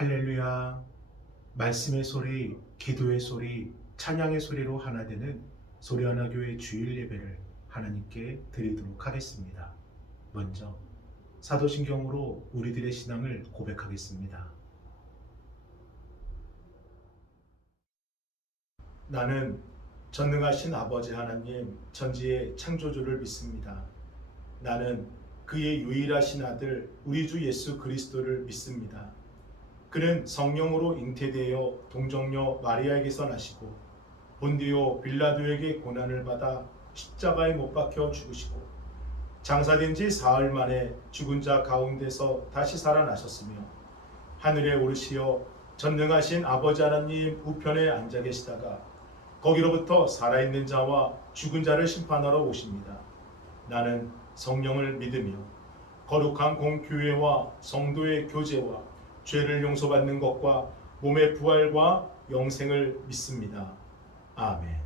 할렐루야. 말씀의 소리, 기도의 소리, 찬양의 소리로 하나 되는 소리하나교회 주일 예배를 하나님께 드리도록 하겠습니다. 먼저 사도신경으로 우리들의 신앙을 고백하겠습니다. 나는 전능하신 아버지 하나님 천지의 창조주를 믿습니다. 나는 그의 유일하신 아들 우리 주 예수 그리스도를 믿습니다. 그는 성령으로 잉태되어 동정녀 마리아에게서 나시고 본디오 빌라도에게 고난을 받아 십자가에 못 박혀 죽으시고 장사된 지 사흘 만에 죽은 자 가운데서 다시 살아나셨으며 하늘에 오르시어 전능하신 아버지 하나님 우편에 앉아 계시다가 거기로부터 살아있는 자와 죽은 자를 심판하러 오십니다. 나는 성령을 믿으며 거룩한 공교회와 성도의 교제와 죄를 용서받는 것과 몸의 부활과 영생을 믿습니다. 아멘.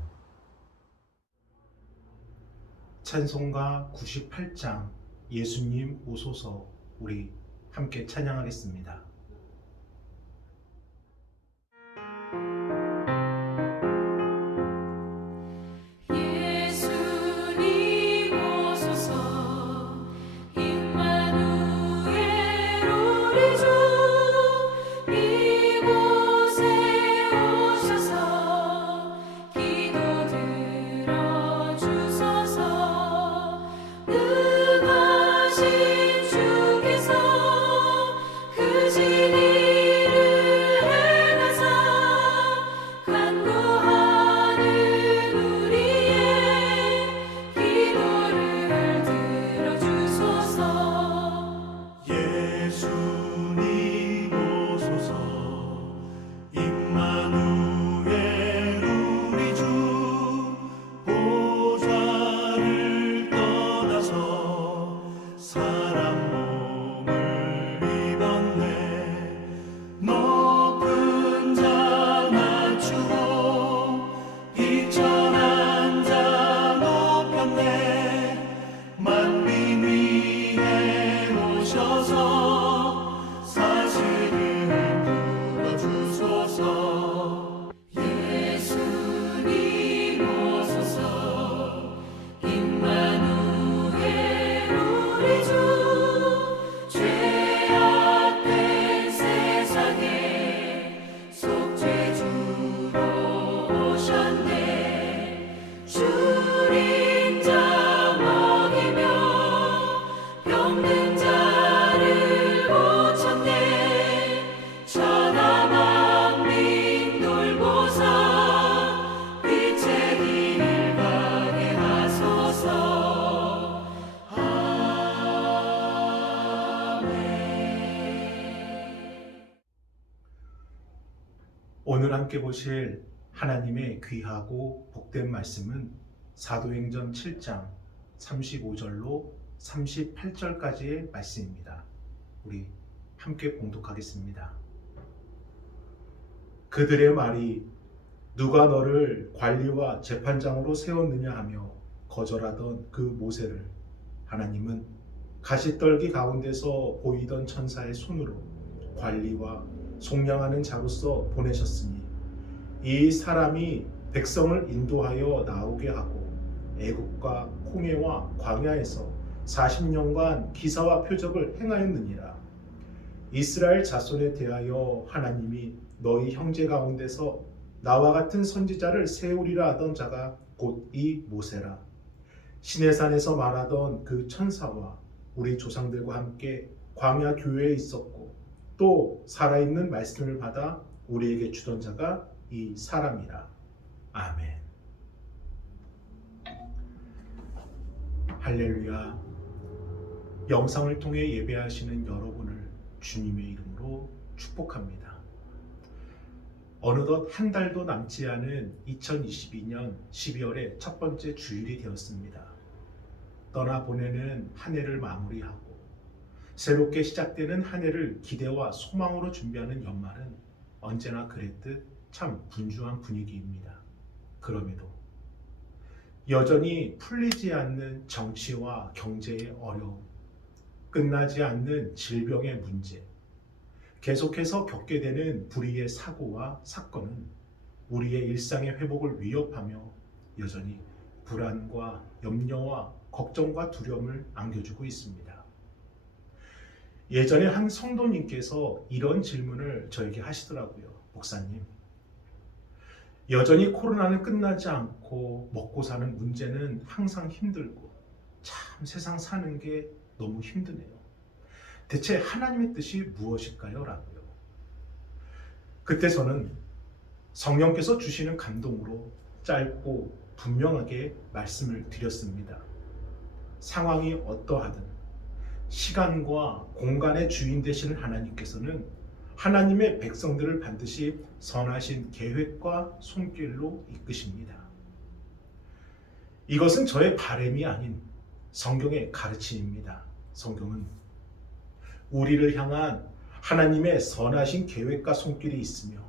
찬송가 98장 예수님 오소서 우리 함께 찬양하겠습니다. 오늘 함께 보실 하나님의 귀하고 복된 말씀은 사도행전 7장 35절로 38절까지의 말씀입니다. 우리 함께 봉독하겠습니다. 그들의 말이 누가 너를 관리와 재판장으로 세웠느냐 하며 거절하던 그 모세를 하나님은 가시떨기 가운데서 보이던 천사의 손으로 관리와 속량하는 자로서 보내셨으니 이 사람이 백성을 인도하여 나오게 하고 애국과 홍해와 광야에서 40년간 기사와 표적을 행하였느니라. 이스라엘 자손에 대하여 하나님이 너희 형제 가운데서 나와 같은 선지자를 세우리라 하던 자가 곧 이 모세라. 시내산에서 말하던 그 천사와 우리 조상들과 함께 광야 교회에 있었고 또 살아있는 말씀을 받아 우리에게 주던 자가 이 사람이라. 아멘. 할렐루야. 영상을 통해 예배하시는 여러분을 주님의 이름으로 축복합니다. 어느덧 한 달도 남지 않은 2022년 12월의 첫 번째 주일이 되었습니다. 떠나보내는 한 해를 마무리하고 새롭게 시작되는 한 해를 기대와 소망으로 준비하는 연말은 언제나 그랬듯 참 분주한 분위기입니다. 그럼에도 여전히 풀리지 않는 정치와 경제의 어려움, 끝나지 않는 질병의 문제, 계속해서 겪게 되는 불의의 사고와 사건은 우리의 일상의 회복을 위협하며 여전히 불안과 염려와 걱정과 두려움을 안겨주고 있습니다. 예전에 한 성도님께서 이런 질문을 저에게 하시더라고요. 목사님, 여전히 코로나는 끝나지 않고 먹고 사는 문제는 항상 힘들고 참 세상 사는 게 너무 힘드네요. 대체 하나님의 뜻이 무엇일까요? 라고요. 그때 저는 성령께서 주시는 감동으로 짧고 분명하게 말씀을 드렸습니다. 상황이 어떠하든 시간과 공간의 주인 되시는 하나님께서는 하나님의 백성들을 반드시 선하신 계획과 손길로 이끄십니다. 이것은 저의 바람이 아닌 성경의 가르침입니다. 성경은 우리를 향한 하나님의 선하신 계획과 손길이 있으며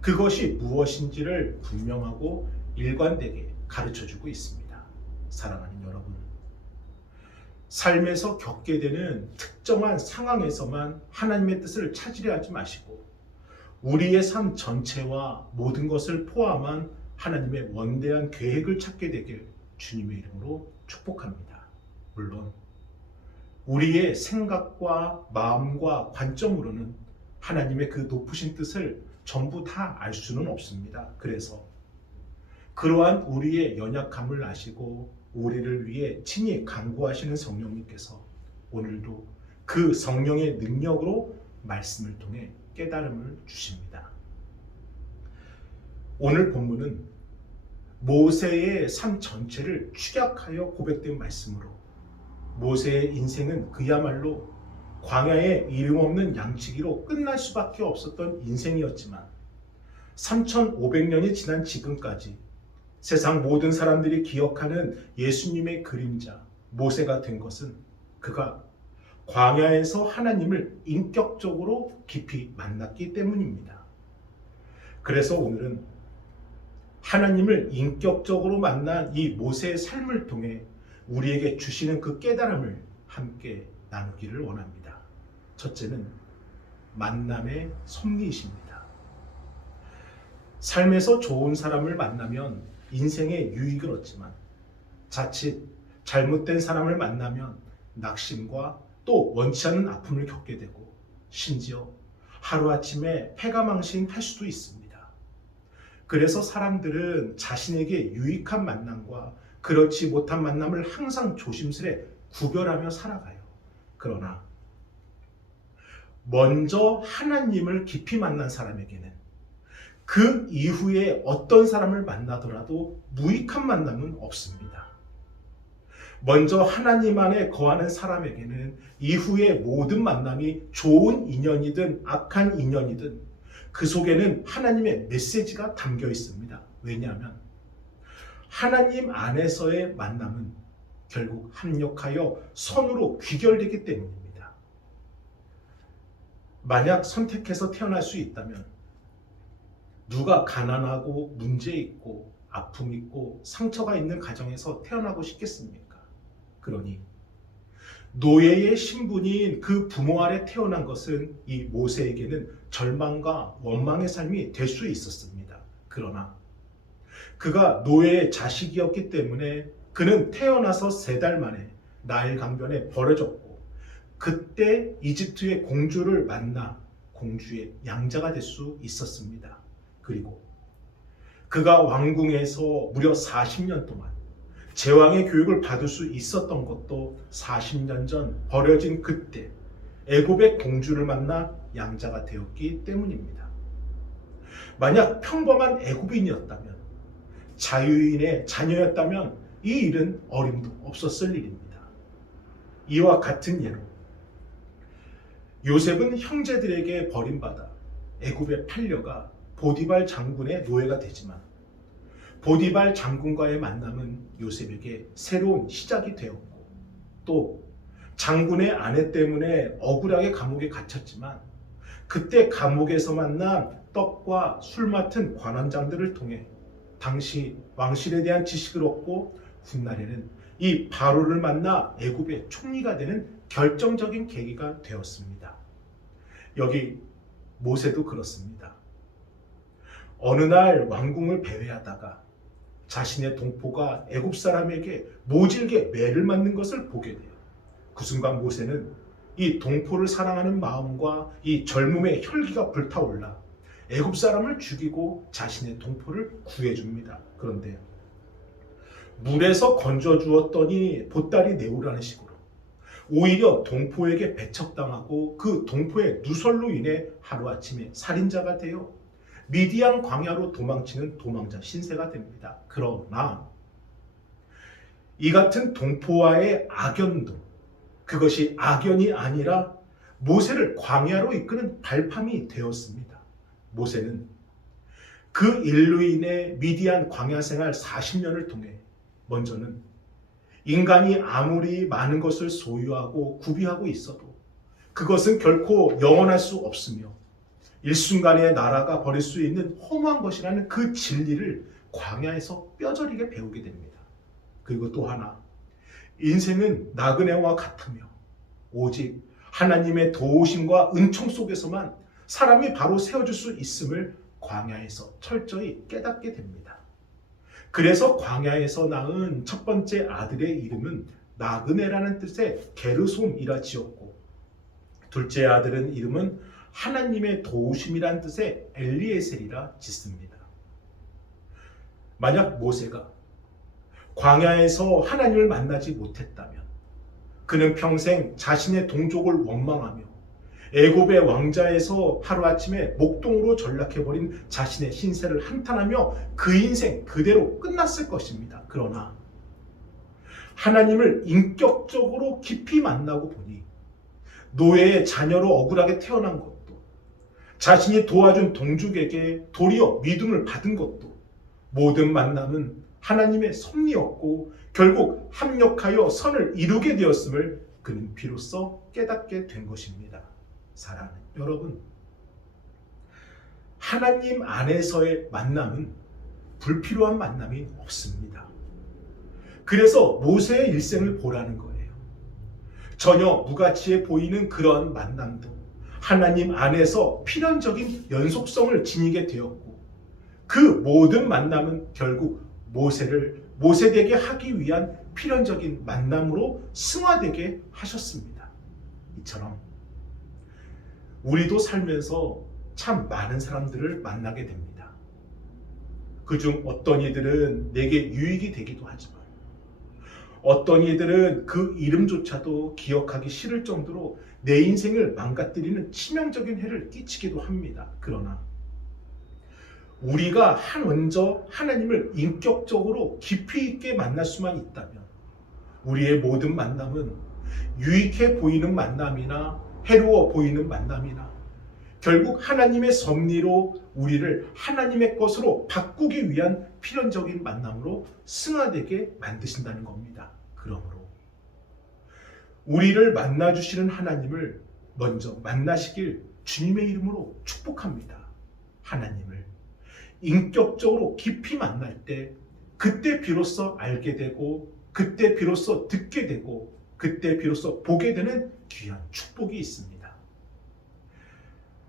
그것이 무엇인지를 분명하고 일관되게 가르쳐주고 있습니다. 사랑하는 여러분, 삶에서 겪게 되는 특정한 상황에서만 하나님의 뜻을 찾으려 하지 마시고 우리의 삶 전체와 모든 것을 포함한 하나님의 원대한 계획을 찾게 되길 주님의 이름으로 축복합니다. 물론 우리의 생각과 마음과 관점으로는 하나님의 그 높으신 뜻을 전부 다 알 수는 없습니다. 그래서 그러한 우리의 연약함을 아시고 우리를 위해 친히 간구하시는 성령님께서 오늘도 그 성령의 능력으로 말씀을 통해 깨달음을 주십니다. 오늘 본문은 모세의 삶 전체를 축약하여 고백된 말씀으로 모세의 인생은 그야말로 광야에 이름 없는 양치기로 끝날 수밖에 없었던 인생이었지만 3500년이 지난 지금까지 세상 모든 사람들이 기억하는 예수님의 그림자 모세가 된 것은 그가 광야에서 하나님을 인격적으로 깊이 만났기 때문입니다. 그래서 오늘은 하나님을 인격적으로 만난 이 모세의 삶을 통해 우리에게 주시는 그 깨달음을 함께 나누기를 원합니다. 첫째는 만남의 섭리이십니다. 삶에서 좋은 사람을 만나면 인생에 유익을 얻지만 자칫 잘못된 사람을 만나면 낙심과 또 원치 않는 아픔을 겪게 되고 심지어 하루아침에 패가망신할 수도 있습니다. 그래서 사람들은 자신에게 유익한 만남과 그렇지 못한 만남을 항상 조심스레 구별하며 살아가요. 그러나 먼저 하나님을 깊이 만난 사람에게는 그 이후에 어떤 사람을 만나더라도 무익한 만남은 없습니다. 먼저 하나님 안에 거하는 사람에게는 이후의 모든 만남이 좋은 인연이든 악한 인연이든 그 속에는 하나님의 메시지가 담겨 있습니다. 왜냐하면 하나님 안에서의 만남은 결국 합력하여 선으로 귀결되기 때문입니다. 만약 선택해서 태어날 수 있다면 누가 가난하고 문제 있고 아픔 있고 상처가 있는 가정에서 태어나고 싶겠습니까? 그러니 노예의 신분인 그 부모 아래 태어난 것은 이 모세에게는 절망과 원망의 삶이 될 수 있었습니다. 그러나 그가 노예의 자식이었기 때문에 그는 태어나서 3달 만에 나일 강변에 버려졌고 그때 이집트의 공주를 만나 공주의 양자가 될 수 있었습니다. 그리고 그가 왕궁에서 무려 40년 동안 제왕의 교육을 받을 수 있었던 것도 40년 전 버려진 그때 애굽의 공주를 만나 양자가 되었기 때문입니다. 만약 평범한 애굽인이었다면 자유인의 자녀였다면 이 일은 어림도 없었을 일입니다. 이와 같은 예로 요셉은 형제들에게 버림받아 애굽에 팔려가 보디발 장군의 노예가 되지만 보디발 장군과의 만남은 요셉에게 새로운 시작이 되었고 또 장군의 아내 때문에 억울하게 감옥에 갇혔지만 그때 감옥에서 만난 떡과 술 맡은 관원장들을 통해 당시 왕실에 대한 지식을 얻고 훗날에는 이 바로를 만나 애굽의 총리가 되는 결정적인 계기가 되었습니다. 여기 모세도 그렇습니다. 어느 날 왕궁을 배회하다가 자신의 동포가 애굽 사람에게 모질게 매를 맞는 것을 보게 돼요. 그 순간 모세는 이 동포를 사랑하는 마음과 이 젊음의 혈기가 불타올라 애굽 사람을 죽이고 자신의 동포를 구해줍니다. 그런데 물에서 건져 주었더니 보따리 내오라는 식으로 오히려 동포에게 배척당하고 그 동포의 누설로 인해 하루아침에 살인자가 되어 미디안 광야로 도망치는 도망자 신세가 됩니다. 그러나 이 같은 동포와의 악연도 그것이 악연이 아니라 모세를 광야로 이끄는 발판이 되었습니다. 모세는 그 일로 인해 미디안 광야 생활 40년을 통해 먼저는 인간이 아무리 많은 것을 소유하고 구비하고 있어도 그것은 결코 영원할 수 없으며 일순간에 나라가 버릴 수 있는 허무한 것이라는 그 진리를 광야에서 뼈저리게 배우게 됩니다. 그리고 또 하나, 인생은 나그네와 같으며 오직 하나님의 도우심과 은총 속에서만 사람이 바로 세워질 수 있음을 광야에서 철저히 깨닫게 됩니다. 그래서 광야에서 낳은 첫 번째 아들의 이름은 나그네라는 뜻의 게르솜이라 지었고, 둘째 아들은 이름은 하나님의 도우심이란 뜻의 엘리에셀이라 짓습니다. 만약 모세가 광야에서 하나님을 만나지 못했다면 그는 평생 자신의 동족을 원망하며 애굽의 왕자에서 하루아침에 목동으로 전락해버린 자신의 신세를 한탄하며 그 인생 그대로 끝났을 것입니다. 그러나 하나님을 인격적으로 깊이 만나고 보니 노예의 자녀로 억울하게 태어난 것도, 자신이 도와준 동족에게 도리어 믿음을 받은 것도 모든 만남은 하나님의 섭리였고 결국 합력하여 선을 이루게 되었음을 그는 비로소 깨닫게 된 것입니다. 사랑하는 여러분, 하나님 안에서의 만남은 불필요한 만남이 없습니다. 그래서 모세의 일생을 보라는 거예요. 전혀 무가치해 보이는 그런 만남도 하나님 안에서 필연적인 연속성을 지니게 되었고, 그 모든 만남은 결국 모세를 모세되게 하기 위한 필연적인 만남으로 승화되게 하셨습니다. 이처럼 우리도 살면서 참 많은 사람들을 만나게 됩니다. 그중 어떤 이들은 내게 유익이 되기도 하지만 어떤 이들은 그 이름조차도 기억하기 싫을 정도로 내 인생을 망가뜨리는 치명적인 해를 끼치기도 합니다. 그러나 우리가 먼저 하나님을 인격적으로 깊이 있게 만날 수만 있다면 우리의 모든 만남은 유익해 보이는 만남이나 해로워 보이는 만남이나 결국 하나님의 섭리로 우리를 하나님의 것으로 바꾸기 위한 필연적인 만남으로 승화되게 만드신다는 겁니다. 그러므로 우리를 만나주시는 하나님을 먼저 만나시길 주님의 이름으로 축복합니다. 하나님을 인격적으로 깊이 만날 때 그때 비로소 알게 되고 그때 비로소 듣게 되고 그때 비로소 보게 되는 귀한 축복이 있습니다.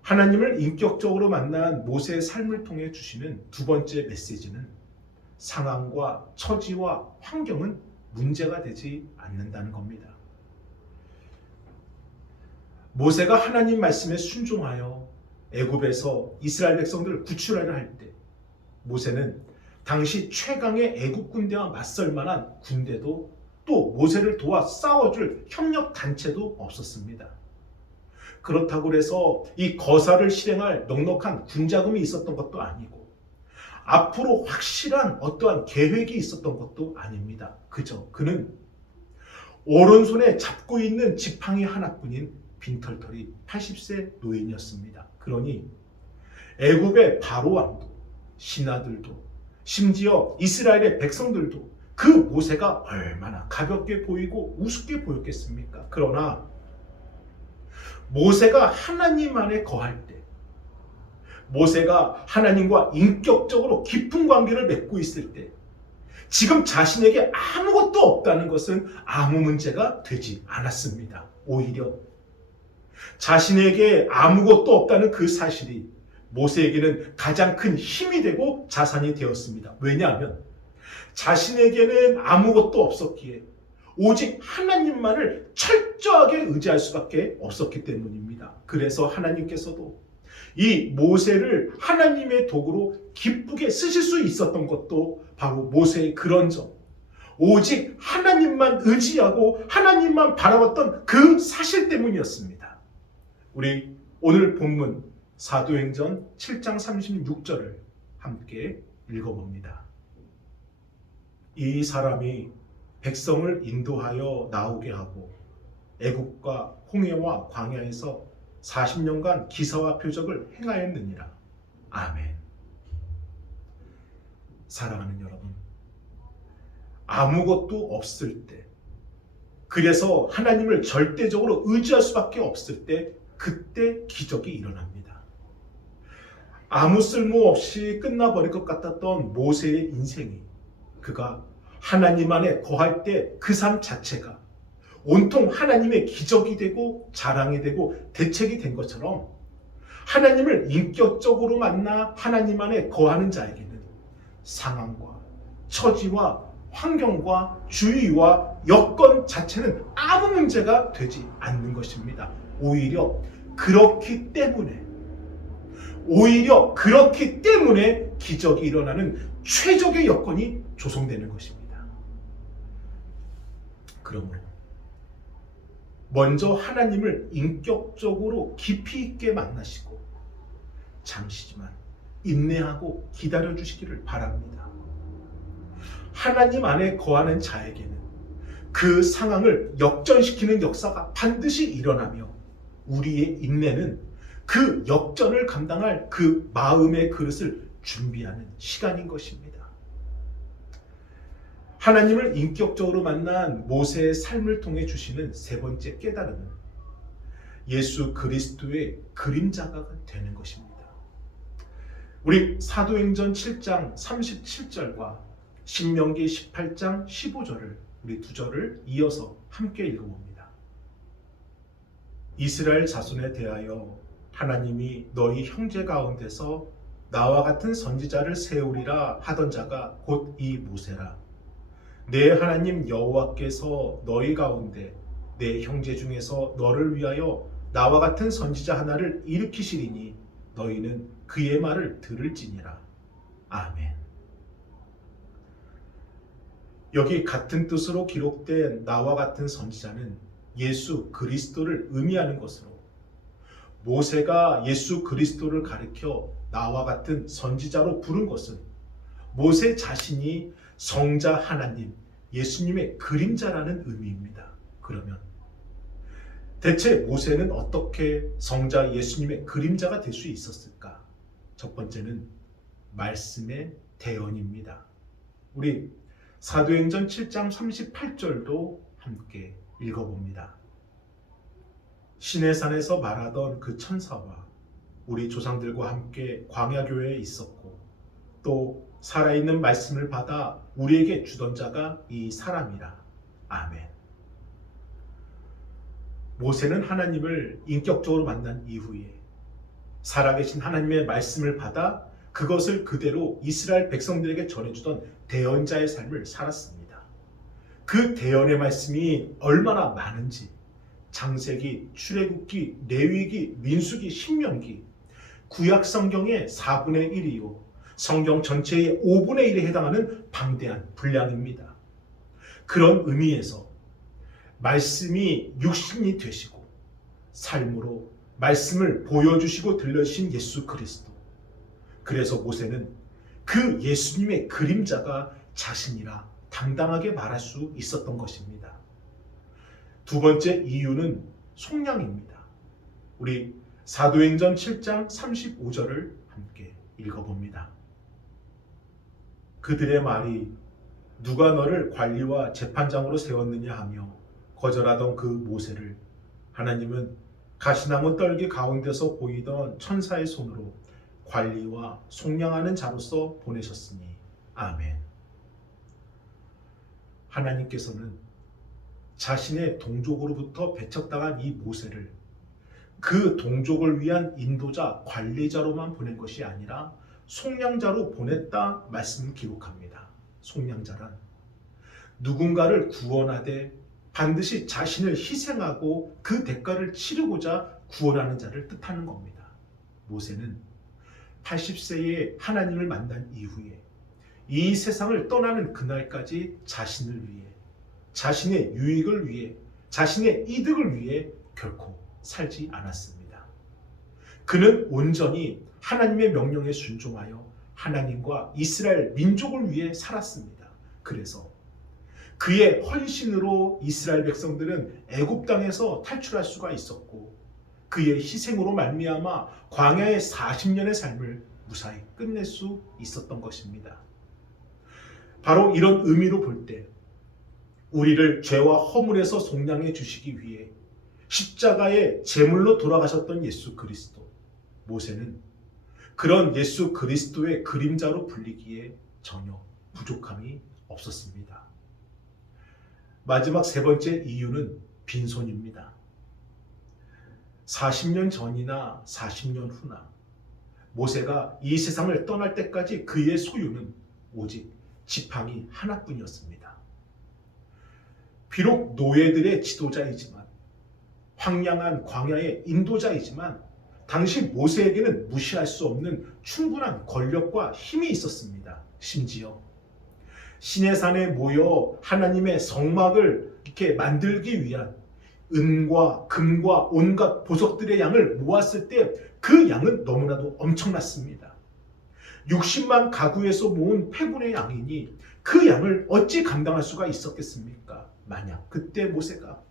하나님을 인격적으로 만난 모세의 삶을 통해 주시는 두 번째 메시지는 상황과 처지와 환경은 문제가 되지 않는다는 겁니다. 모세가 하나님 말씀에 순종하여 애굽에서 이스라엘 백성들을 구출하려 할 때 모세는 당시 최강의 애굽 군대와 맞설 만한 군대도 또 모세를 도와 싸워줄 협력 단체도 없었습니다. 그렇다고 해서 이 거사를 실행할 넉넉한 군자금이 있었던 것도 아니고 앞으로 확실한 어떠한 계획이 있었던 것도 아닙니다. 그저 그는 오른손에 잡고 있는 지팡이 하나뿐인 빈털터리 80세 노인이었습니다. 그러니 애굽의 바로 왕도 신하들도 심지어 이스라엘의 백성들도 그 모세가 얼마나 가볍게 보이고 우습게 보였겠습니까? 그러나 모세가 하나님 안에 거할 때, 모세가 하나님과 인격적으로 깊은 관계를 맺고 있을 때 지금 자신에게 아무것도 없다는 것은 아무 문제가 되지 않았습니다. 오히려 자신에게 아무것도 없다는 그 사실이 모세에게는 가장 큰 힘이 되고 자산이 되었습니다. 왜냐하면 자신에게는 아무것도 없었기에 오직 하나님만을 철저하게 의지할 수밖에 없었기 때문입니다. 그래서 하나님께서도 이 모세를 하나님의 도구로 기쁘게 쓰실 수 있었던 것도 바로 모세의 그런 점, 오직 하나님만 의지하고 하나님만 바라봤던 그 사실 때문이었습니다. 우리 오늘 본문 사도행전 7장 36절을 함께 읽어봅니다. 이 사람이 백성을 인도하여 나오게 하고 애국과 홍해와 광야에서 40년간 기사와 표적을 행하였느니라. 아멘. 사랑하는 여러분, 아무것도 없을 때, 그래서 하나님을 절대적으로 의지할 수밖에 없을 때, 그때 기적이 일어납니다. 아무 쓸모 없이 끝나버릴 것 같았던 모세의 인생이 그가 하나님 안에 거할 때 그 삶 자체가 온통 하나님의 기적이 되고 자랑이 되고 대책이 된 것처럼 하나님을 인격적으로 만나 하나님 안에 거하는 자에게는 상황과 처지와 환경과 주의와 여건 자체는 아무 문제가 되지 않는 것입니다. 오히려 그렇기 때문에 기적이 일어나는 최적의 여건이 조성되는 것입니다. 그러므로 먼저 하나님을 인격적으로 깊이 있게 만나시고 잠시지만 인내하고 기다려 주시기를 바랍니다. 하나님 안에 거하는 자에게는 그 상황을 역전시키는 역사가 반드시 일어나며 우리의 인내는 그 역전을 감당할 그 마음의 그릇을 준비하는 시간인 것입니다. 하나님을 인격적으로 만난 모세의 삶을 통해 주시는 세 번째 깨달음은 예수 그리스도의 그림자가 되는 것입니다. 우리 사도행전 7장 37절과 신명기 18장 15절을 우리 두 절을 이어서 함께 읽어봅니다. 이스라엘 자손에 대하여 하나님이 너희 형제 가운데서 나와 같은 선지자를 세우리라 하던 자가 곧 이 모세라. 내 하나님 여호와께서 너희 가운데 내 형제 중에서 너를 위하여 나와 같은 선지자 하나를 일으키시리니 너희는 그의 말을 들을지니라. 아멘. 여기 같은 뜻으로 기록된 나와 같은 선지자는 예수 그리스도를 의미하는 것으로 모세가 예수 그리스도를 가리켜 나와 같은 선지자로 부른 것은 모세 자신이 성자 하나님 예수님의 그림자라는 의미입니다. 그러면 대체 모세는 어떻게 성자 예수님의 그림자가 될 수 있었을까? 첫 번째는 말씀의 대언입니다. 우리 사도행전 7장 38절도 함께 읽어봅니다. 시내산에서 말하던 그 천사와 우리 조상들과 함께 광야교회에 있었고 또 살아있는 말씀을 받아 우리에게 주던 자가 이 사람이라. 아멘. 모세는 하나님을 인격적으로 만난 이후에 살아계신 하나님의 말씀을 받아 그것을 그대로 이스라엘 백성들에게 전해주던 대언자의 삶을 살았습니다. 그 대언의 말씀이 얼마나 많은지 창세기, 출애굽기, 레위기, 민수기, 신명기 구약 성경의 4분의 1이요 성경 전체의 5분의 1에 해당하는 방대한 분량입니다. 그런 의미에서 말씀이 육신이 되시고 삶으로 말씀을 보여주시고 들려주신 예수 그리스도. 그래서 모세는 그 예수님의 그림자가 자신이라 당당하게 말할 수 있었던 것입니다. 두 번째 이유는 속량입니다. 우리 사도행전 7장 35절을 함께 읽어봅니다. 그들의 말이 누가 너를 관리와 재판장으로 세웠느냐 하며 거절하던 그 모세를 하나님은 가시나무 떨기 가운데서 보이던 천사의 손으로 관리와 속량하는 자로서 보내셨으니 아멘. 하나님께서는 자신의 동족으로부터 배척당한 이 모세를 그 동족을 위한 인도자, 관리자로만 보낸 것이 아니라 속량자로 보냈다 말씀을 기록합니다. 속량자란 누군가를 구원하되 반드시 자신을 희생하고 그 대가를 치르고자 구원하는 자를 뜻하는 겁니다. 모세는 80세에 하나님을 만난 이후에 이 세상을 떠나는 그날까지 자신을 위해, 자신의 유익을 위해, 자신의 이득을 위해 결코 살지 않았습니다. 그는 온전히 하나님의 명령에 순종하여 하나님과 이스라엘 민족을 위해 살았습니다. 그래서 그의 헌신으로 이스라엘 백성들은 애굽 땅에서 탈출할 수가 있었고, 그의 희생으로 말미암아 광야의 40년의 삶을 무사히 끝낼 수 있었던 것입니다. 바로 이런 의미로 볼 때 우리를 죄와 허물에서 속량해 주시기 위해 십자가의 제물로 돌아가셨던 예수 그리스도, 모세는 그런 예수 그리스도의 그림자로 불리기에 전혀 부족함이 없었습니다. 마지막 세 번째 이유는 빈손입니다. 40년 전이나 40년 후나 모세가 이 세상을 떠날 때까지 그의 소유는 오직 지팡이 하나뿐이었습니다. 비록 노예들의 지도자이지만, 황량한 광야의 인도자이지만 당시 모세에게는 무시할 수 없는 충분한 권력과 힘이 있었습니다. 심지어 시내산에 모여 하나님의 성막을 이렇게 만들기 위한 은과 금과 온갖 보석들의 양을 모았을 때 그 양은 너무나도 엄청났습니다. 60만 가구에서 모은 패군의 양이니 그 양을 어찌 감당할 수가 있었겠습니까? 만약 그때 모세가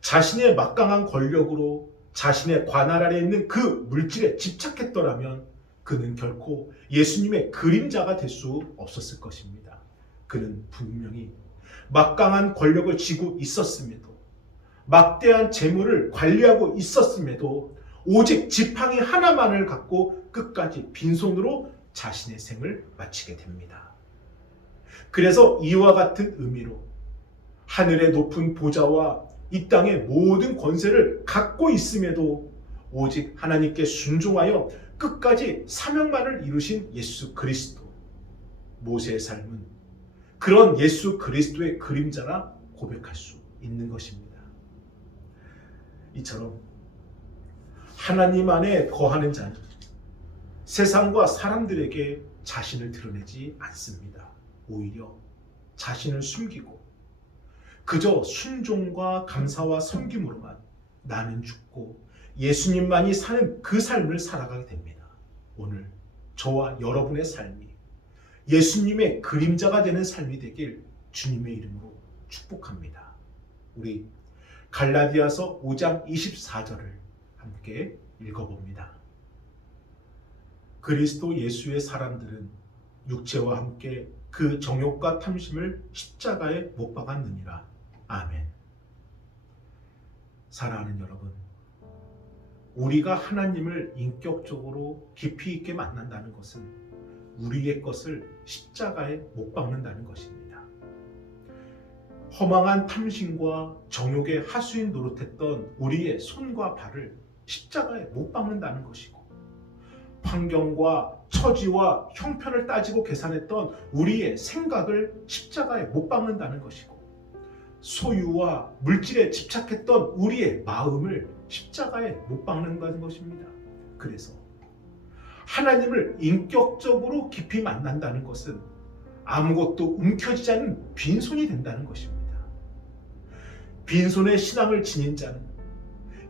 자신의 막강한 권력으로 자신의 관할 아래 있는 그 물질에 집착했더라면 그는 결코 예수님의 그림자가 될 수 없었을 것입니다. 그는 분명히 막강한 권력을 쥐고 있었음에도, 막대한 재물을 관리하고 있었음에도 오직 지팡이 하나만을 갖고 끝까지 빈손으로 자신의 생을 마치게 됩니다. 그래서 이와 같은 의미로 하늘의 높은 보좌와 이 땅의 모든 권세를 갖고 있음에도 오직 하나님께 순종하여 끝까지 사명만을 이루신 예수 그리스도, 모세의 삶은 그런 예수 그리스도의 그림자라 고백할 수 있는 것입니다. 이처럼 하나님 안에 거하는 자는 세상과 사람들에게 자신을 드러내지 않습니다. 오히려 자신을 숨기고 그저 순종과 감사와 섬김으로만 나는 죽고 예수님만이 사는 그 삶을 살아가게 됩니다. 오늘 저와 여러분의 삶이 예수님의 그림자가 되는 삶이 되길 주님의 이름으로 축복합니다. 우리 갈라디아서 5장 24절을 함께 읽어봅니다. 그리스도 예수의 사람들은 육체와 함께 그 정욕과 탐심을 십자가에 못 박았느니라. 아멘. 사랑하는 여러분, 우리가 하나님을 인격적으로 깊이 있게 만난다는 것은 우리의 것을 십자가에 못 박는다는 것입니다. 허망한 탐심과 정욕의 하수인 노릇했던 우리의 손과 발을 십자가에 못 박는다는 것이고, 환경과 처지와 형편을 따지고 계산했던 우리의 생각을 십자가에 못 박는다는 것이고, 소유와 물질에 집착했던 우리의 마음을 십자가에 못 박는다는 것입니다. 그래서 하나님을 인격적으로 깊이 만난다는 것은 아무것도 움켜쥐지 않는 빈손이 된다는 것입니다. 빈손의 신앙을 지닌 자는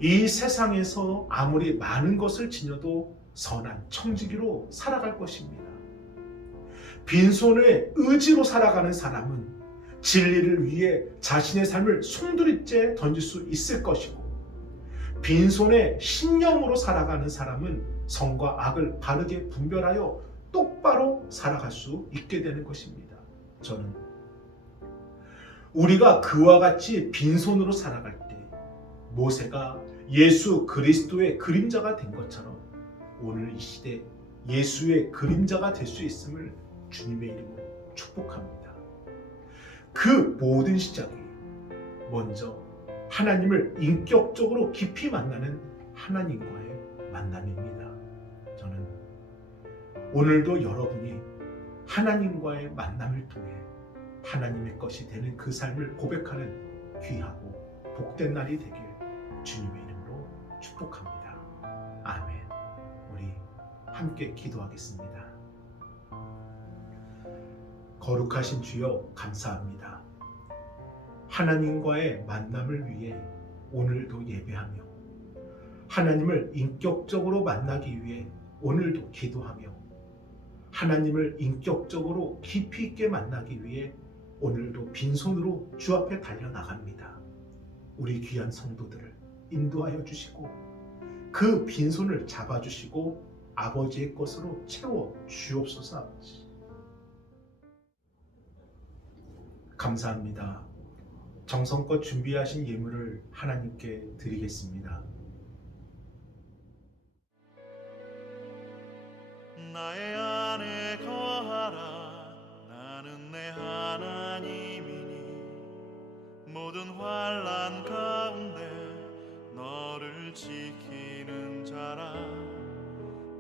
이 세상에서 아무리 많은 것을 지녀도 선한 청지기로 살아갈 것입니다. 빈손의 의지로 살아가는 사람은 진리를 위해 자신의 삶을 송두리째 던질 수 있을 것이고, 빈손의 신념으로 살아가는 사람은 선과 악을 바르게 분별하여 똑바로 살아갈 수 있게 되는 것입니다. 저는 우리가 그와 같이 빈손으로 살아갈 때 모세가 예수 그리스도의 그림자가 된 것처럼 오늘 이 시대 예수의 그림자가 될 수 있음을 주님의 이름으로 축복합니다. 그 모든 시작이 먼저 하나님을 인격적으로 깊이 만나는 하나님과의 만남입니다. 저는 오늘도 여러분이 하나님과의 만남을 통해 하나님의 것이 되는 그 삶을 고백하는 귀하고 복된 날이 되길 주님의 이름으로 축복합니다. 아멘. 우리 함께 기도하겠습니다. 거룩하신 주여, 감사합니다. 하나님과의 만남을 위해 오늘도 예배하며 하나님을 인격적으로 만나기 위해 오늘도 기도하며 하나님을 인격적으로 깊이 있게 만나기 위해 오늘도 빈손으로 주 앞에 달려나갑니다. 우리 귀한 성도들을 인도하여 주시고 그 빈손을 잡아주시고 아버지의 것으로 채워 주옵소서. 아버지, 감사합니다. 정성껏 준비하신 예물을 하나님께 드리겠습니다. 나의 안에 거하라. 나는 내 하나님이니 모든 환난 가운데 너를 지키는 자라.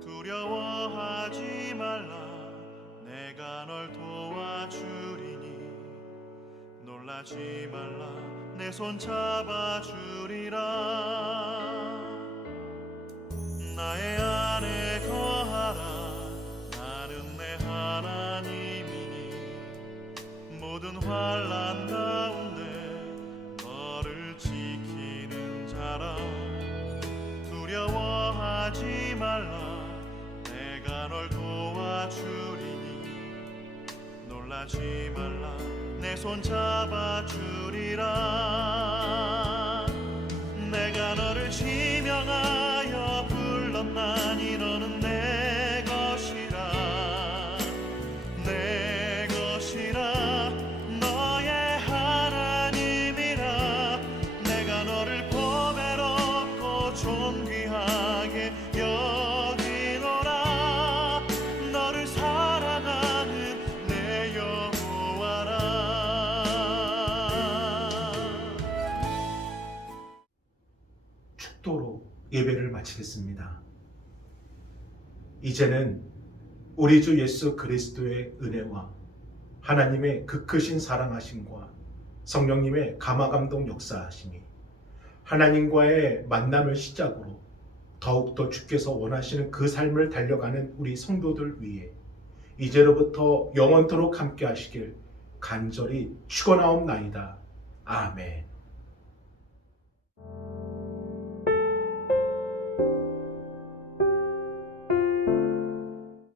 두려워하지 말라. 내가 널 도와주리니 놀라지 말라. 내 손 잡아주리라. 나의 안에 거하라. 나는 내 하나님이니 모든 환난 가운데 너를 지키는 자라. 두려워하지 말라. 내가 널 도와주리니 놀라지 말라. 내 손 잡아주리라. 내가 너를 지명하여 불렀나니 너는 내 것이라. 내 것이라. 너의 하나님이라. 내가 너를 보배롭고 존귀하게 여기노라. 너를 사랑하는 내 여호와라. 축도로 예배를 마치겠습니다. 이제는 우리 주 예수 그리스도의 은혜와 하나님의 그 크신 사랑하심과 성령님의 감화감동 역사하심이 하나님과의 만남을 시작으로 더욱더 주께서 원하시는 그 삶을 달려가는 우리 성도들 위해 이제로부터 영원토록 함께 하시길 간절히 축원하옵나이다. 아멘.